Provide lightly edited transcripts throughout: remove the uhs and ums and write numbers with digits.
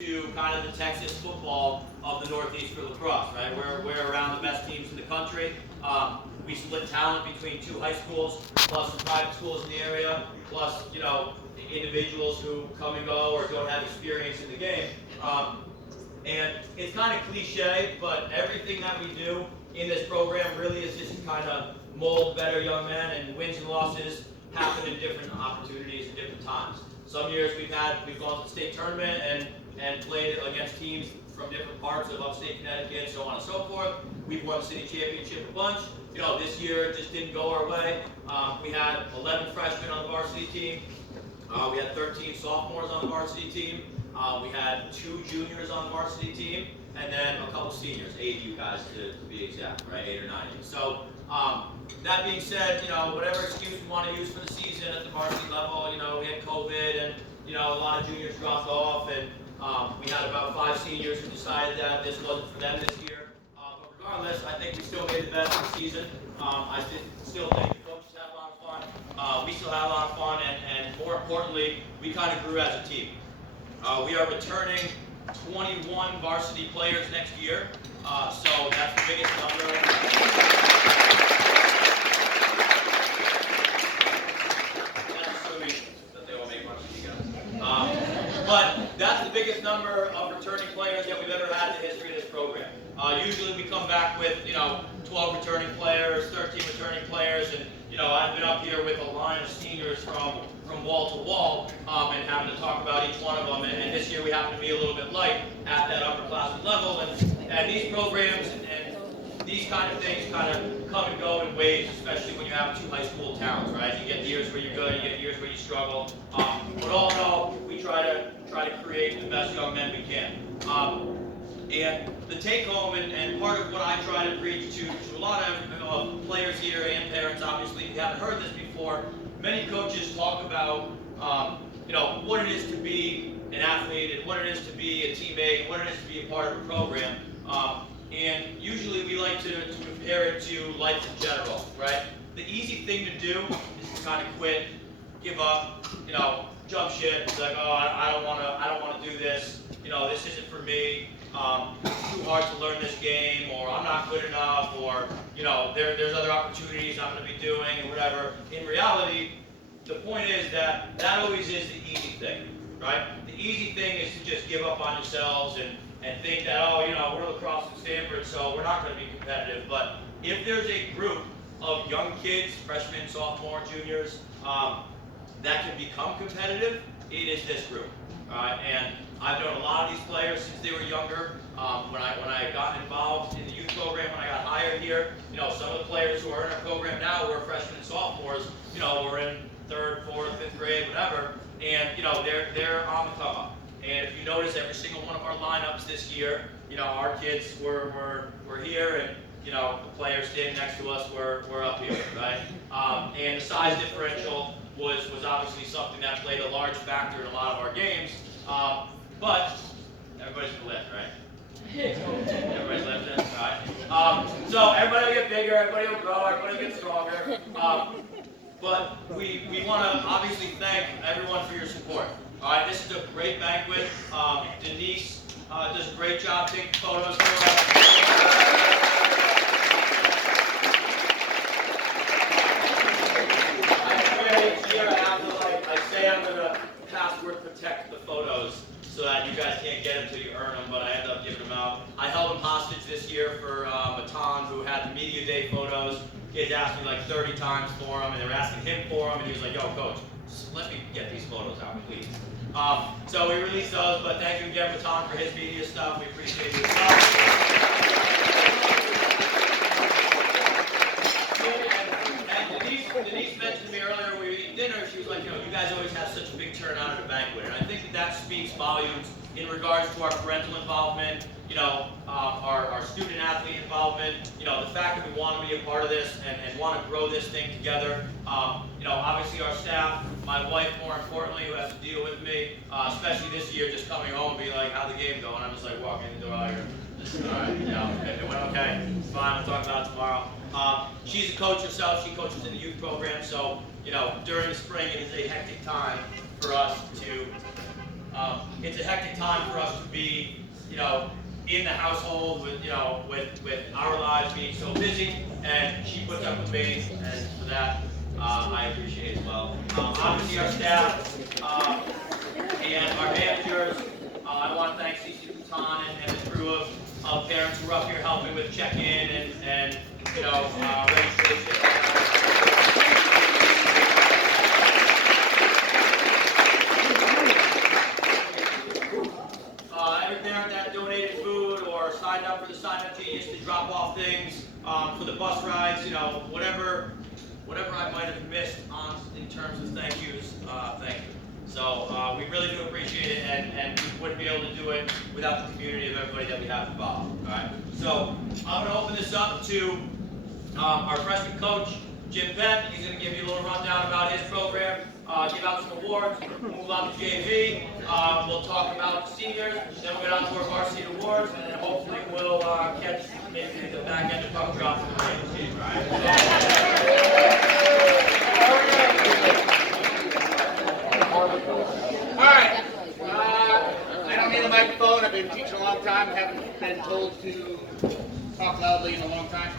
to kind of the Texas football of the Northeast for lacrosse, right? We're around the best teams in the country. We split talent between 2 high schools, plus some private schools in the area, plus, individuals who come and go or don't have experience in the game. And it's kind of cliche, but everything that we do in this program really is just to kind of mold better young men, and wins and losses happen in different opportunities at different times. Some years we've gone to the state tournament and played against teams from different parts of upstate Connecticut, so on and so forth. We've won the city championship a bunch. This year it just didn't go our way. We had 11 freshmen on the varsity team. We had 13 sophomores on the varsity team. We had 2 juniors on the varsity team, and then a couple seniors, 8 of you guys to be exact, right? 8 or 9 of you. So that being said, whatever excuse we want to use for the season at the varsity level, we had COVID, and a lot of juniors dropped off, and we had about 5 seniors who decided that this wasn't for them this year. But regardless, I think we still made the best of the season. I still think the coaches had a lot of fun. We still had a lot of fun, and more importantly, we kind of grew as a team. We are returning 21 varsity players next year, so that's the biggest number. But that's the biggest number of returning players that we've ever had in the history of this program. Usually we come back with 12 returning players, 13 returning players, and I've been up here with a line of seniors from wall to wall, and having to talk about each one of them. And this year we happen to be a little bit light at that upperclassmen level, and these programs and these kind of things kind of come and go in waves, especially when you have 2 high school towns, right? You get years where you're good, you get years where you struggle. But all in all, we try to create the best young men we can. And the take home, and part of what I try to preach to a lot of players here and parents, obviously, if you haven't heard this before, many coaches talk about what it is to be an athlete, and what it is to be a teammate, and what it is to be a part of a program. And usually we like to compare it to life in general, right? The easy thing to do is to kind of quit, give up, jump ship. It's like, oh, I don't want to do this. This isn't for me. It's too hard to learn this game, or I'm not good enough, or there's other opportunities I'm going to be doing, or whatever. In reality, the point is that always is the easy thing, right? The easy thing is to just give up on yourselves and think that, oh, we're lacrosse in Stanford, so we're not going to be competitive. But if there's a group of young kids, freshmen, sophomore, juniors, that can become competitive, it is this group. And I've known a lot of these players since they were younger. When I got involved in the youth program, when I got hired here, some of the players who are in our program now who are freshmen and sophomores, were in 3rd, 4th, 5th grade, whatever, and they're on the come up. And if you notice, every single one of our lineups this year, our kids were here, and the players standing next to us were up here, right? And the size differential was obviously something that played a large factor in a lot of our games. But everybody's gonna lift, right? Everybody's lifting, right? So everybody will get bigger, everybody will grow, everybody will get stronger. But we want to obviously thank everyone for your support. All right, this is a great banquet. Denise does a great job taking photos for us. I'm going to password protect the photos so that you guys can't get them till you earn them, but I end up giving them out. I held them hostage this year for Matan, who had the media day photos. Kids asked me like 30 times for them, and they were asking him for them, and he was like, yo, coach, just let me get these photos out, please. So we released those, but thank you again, Matan, for his media stuff. We appreciate you. Denise mentioned to me earlier, we were eating dinner, she was like, you guys always have such a big turnout at a banquet. And I think that speaks volumes in regards to our parental involvement, our student athlete involvement, the fact that we want to be a part of this and want to grow this thing together. Obviously our staff, my wife more importantly, who has to deal with me, especially this year, just coming home and being like, how'd the game go? And I'm just like walking in the door out here. All right, it went okay. It's fine, we'll talk about it tomorrow. She's a coach herself. She coaches in the youth program, so during the spring it is a hectic time for us to It's a hectic time for us to be, in the household with, with our lives being so busy, and she puts up with me, and for that, I appreciate it as well. Obviously, our staff and our managers. I want to thank CC Bhutan and the crew of parents who are up here helping with check-in and registration. Every parent that donated food or signed up for the sign-up genius to drop off things for the bus rides, whatever I might have missed in terms of thank yous, thank you. So we really do appreciate it, and we wouldn't be able to do it without the community of everybody that we have involved. All right. So I'm going to open this up to our freshman coach, Jim Penn. He's going to give you a little rundown about his program, give out some awards, move on to JV. We'll talk about seniors, then we'll get on to our varsity awards, and then hopefully we'll catch maybe the back end of puck drop for the regular season. All right. I don't need a microphone. I've been teaching a long time. Haven't been told to talk loudly in a long time.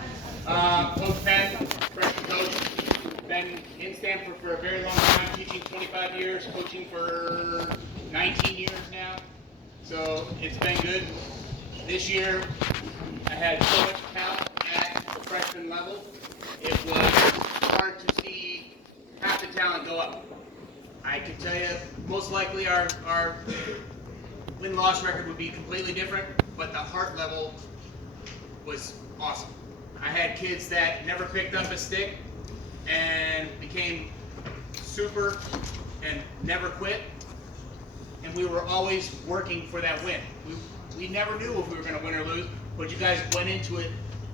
Coach Penn, freshman coach. Been in Stanford for a very long time, teaching 25 years, coaching for 19 years now. So it's been good. This year, I had so much talent at the freshman level. It was hard to see half the talent go up. I can tell you, most likely our win-loss record would be completely different, but the heart level was awesome. I had kids that never picked up a stick and became super and never quit, and we were always working for that win. We never knew if we were going to win or lose, but you guys went into it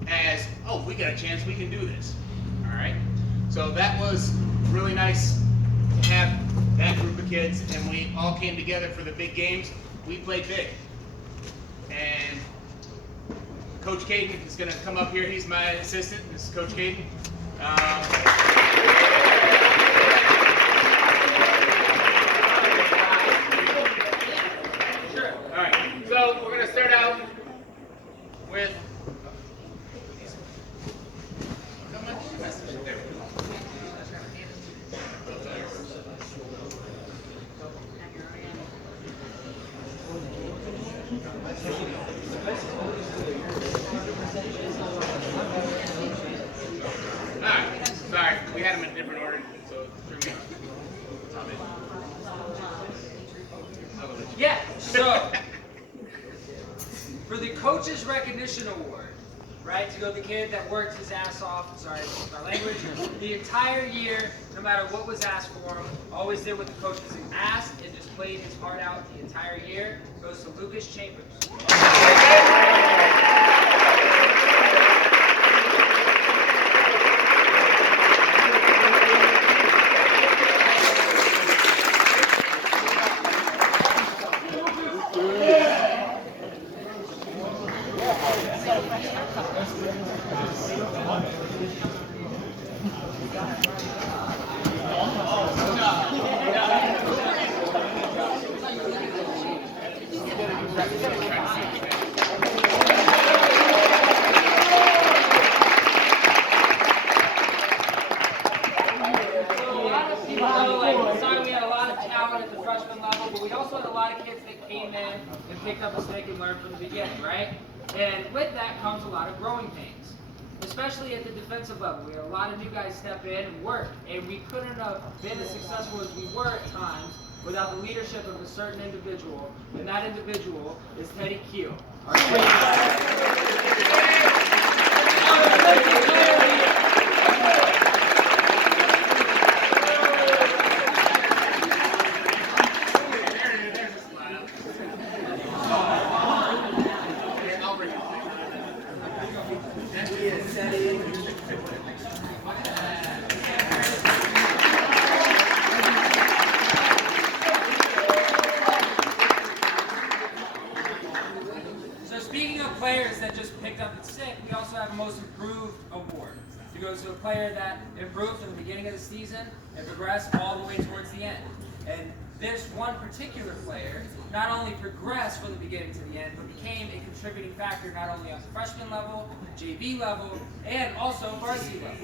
as, oh, we got a chance, we can do this. All right? So that was really nice to have that group of kids, and we all came together for the big games. We played big. And Coach Caden is going to come up here. He's my assistant. This is Coach Caden. Sure. All right. So we're going to start out with. Sorry, we had them in a different order, so it threw me off. Yeah, so for the Coaches Recognition Award, right, to go to the kid that worked his ass off, sorry, my language, the entire year, no matter what was asked for him, always did what the coach was asked and just played his heart out the entire year, goes to Lucas Chambers. Picked up a stick and learned from the beginning, right? And with that comes a lot of growing pains, especially at the defensive level. We had a lot of new guys step in and work, and we couldn't have been as successful as we were at times without the leadership of a certain individual, and that individual is Teddy Keel. Players that just picked up the stick, we also have a Most Improved Award. It goes to a player that improved from the beginning of the season and progressed all the way towards the end. And this one particular player not only progressed from the beginning to the end, but became a contributing factor not only on the freshman level, JV level, and also varsity level.